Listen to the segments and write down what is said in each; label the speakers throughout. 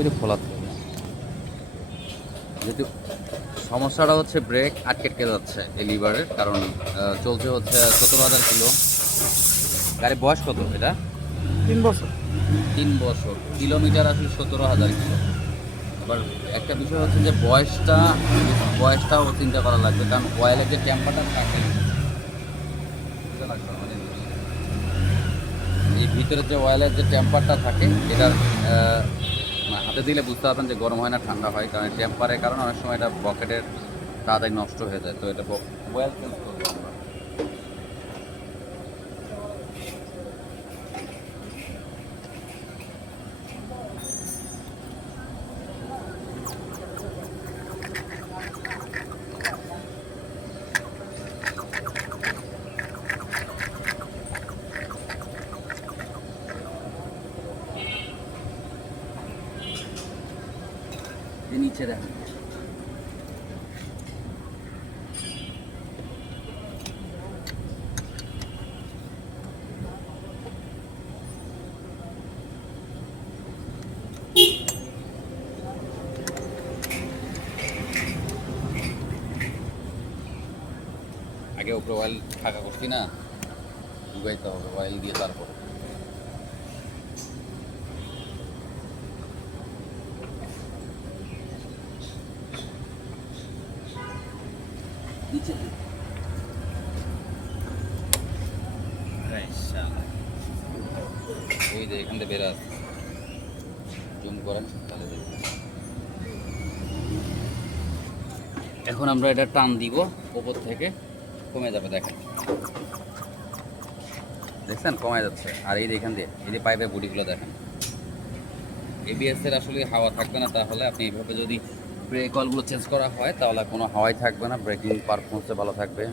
Speaker 1: ওইটা খোলা থাকে যেহেতু সমস্যাটা হচ্ছে ব্রেক আটকে আটকে যাচ্ছে এই লিভারের কারণ চলছে হচ্ছে সতেরো হাজার কিলো। গাড়ির বয়স কত এটা?
Speaker 2: তিন বছর।
Speaker 1: তিন বছর। কিলোমিটার আসলে সতেরো হাজার কিলো। আবার একটা বিষয় হচ্ছে যে বয়সটা বয়সটাও চিন্তা করা লাগবে কারণ অয়েলের যে টেম্পারটা থাকে আমাদের। এই ভিতরে যে অয়েলের যে টেম্পারটা থাকে এটার আহ, মানে হাতে দিলে বুঝতে পারবেন যে গরম হয় না, ঠান্ডা হয়, কারণ টেম্পারের কারণে অনেক সময় এটা পকেটের তাড়াতাড়ি নষ্ট হয়ে যায়। তো এটা চেঞ্জ করব আমরা নিচে দেখেন আগে উপরে অয়েল ফাঁকা করছি না ডুবাইতে হবে দিয়ে তারপর। ওই যে এখান থেকে বের জুম করেন তাহলে। এখন আমরা এটা টান দিব উপর থেকে। কমে যাবে, দেখেন। দেখছেন? কমে যাচ্ছে। আর এই যে এখান দিয়ে, এই যে পাইপের বুটিগুলো দেখেন। এবিএস এর আসলে হাওয়া থাকবে না, তাহলে আপনি এইভাবে যদি ব্রেক অলগুলো চেঞ্জ করা হয় তাহলে কোনো হাওয়াই থাকবে না। ব্রেকিং পারফরমেন্সে ভালো থাকবে।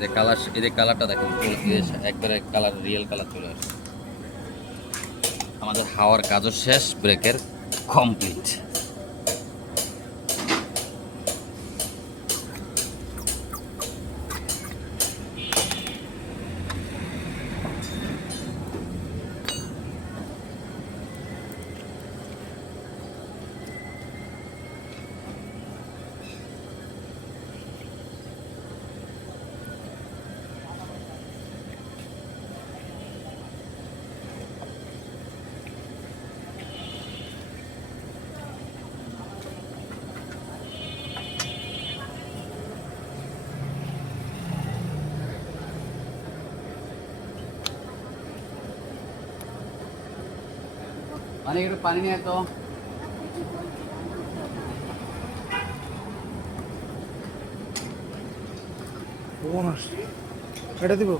Speaker 1: যে কালার এদের কালারটা দেখেন একবারে কালার রিয়েল কালার চলে আসে আমাদের হাওয়ার কাজও শেষ ব্রেকের কমপ্লিট মানে একটু পানি নিয়ে তো।
Speaker 2: এটা দিব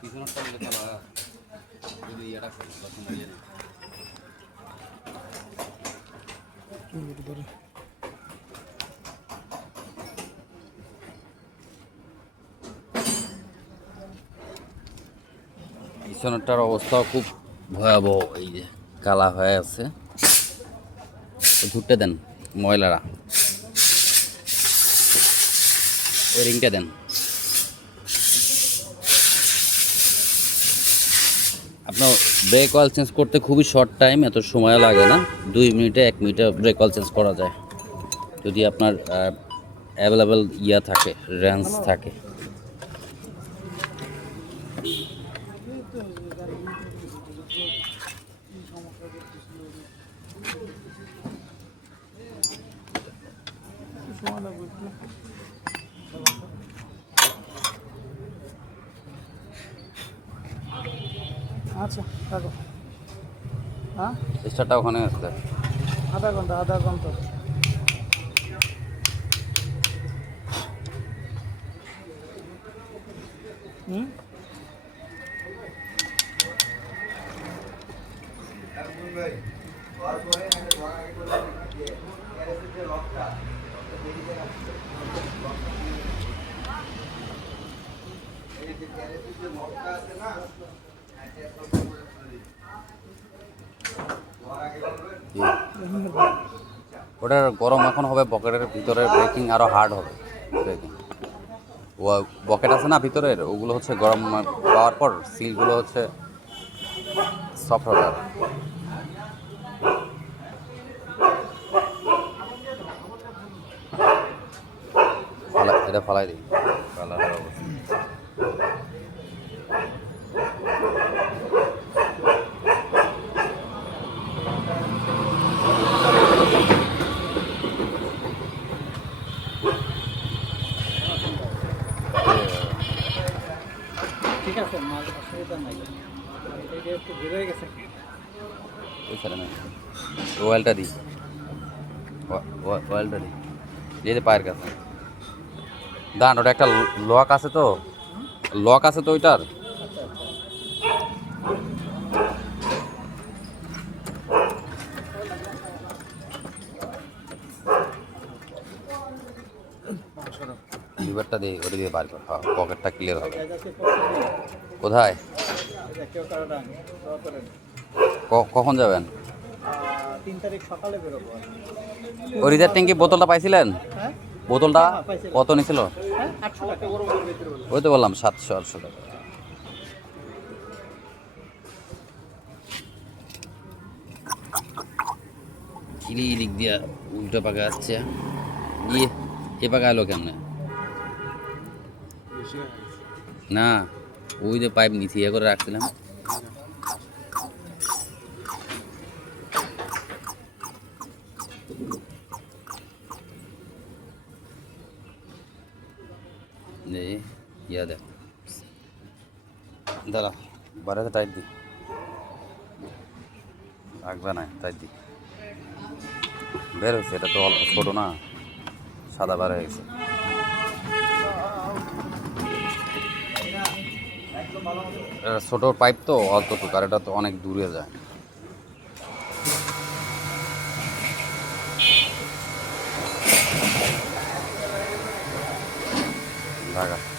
Speaker 1: পিছনেরটা বলে চলো যদি ইয়েটা করি তখন ইয়ে নেই। পিছনেরটার অবস্থাও খুব ভয়াবহ, এই যে কালা হয়ে আছে। ঘুরতে দেন ময়লারা। ওই রিংটা দেন। আপনার ব্রেক অয়েল চেঞ্জ করতে খুবই শর্ট টাইম এত সময় লাগে না। দুই মিনিটে, এক মিনিটে ব্রেক অয়েল চেঞ্জ করা যায়। যদি আপনার অ্যাভেলেবেল ইয়া থাকে রেঞ্জ থাকে।
Speaker 2: আচ্ছা থাকো হ্যাঁ?
Speaker 1: স্টারটা ওখানে আছে
Speaker 2: আধা ঘণ্টা আধা ঘণ্টা। হুম?
Speaker 1: জি। ওটার গরম এখন হবে বকেটের ভিতরে ব্রেকিং আরও হার্ড হবে। ব্রেকিং ও বকেট আছে না ভিতরের? ওগুলো হচ্ছে গরম পাওয়ার পর সিলগুলো হচ্ছে সফট হবে। এটা ফালাই দিই। অবস্থা।
Speaker 2: ঠিক আছে মাল অসুবিধা নাই। এটা একটু বেড়ে গেছে।
Speaker 1: ওই ছেলে না ওয়েলটা দিই ও- ও- ওয়েলটা দিই দিয়ে দে পায়ের কাছে। দান ওটা একটা লক আছে তো? লক আছে তো ওইটার? লিভারটা দিয়ে ওটা দিয়ে বার কর। হ্যাঁ পকেটটা ক্লিয়ার হবে। কোথায়? কখন যাবেন? রিজার্ভ ট্যাঙ্কি বোতলটা পাইছিলেন? বোতলটা কত নিছিল? ওই তো বললাম সাতশো আটশো টাকা। কিরি দিক দিয়া উল্টো পাকা আসছে। ইয়ে এ পাকা এলো কেমনে? না, ওই যে পাইপ নিচে ইয়ে করে রাখছিলাম। ইয়া দি। না দি। বের হয়েছে, এটা তো ছোটো না, সাদা বার হয়ে গেছে। ছোটো পাইপ তো অল্প আর এটা তো অনেক দূরে যায়। ঢাকা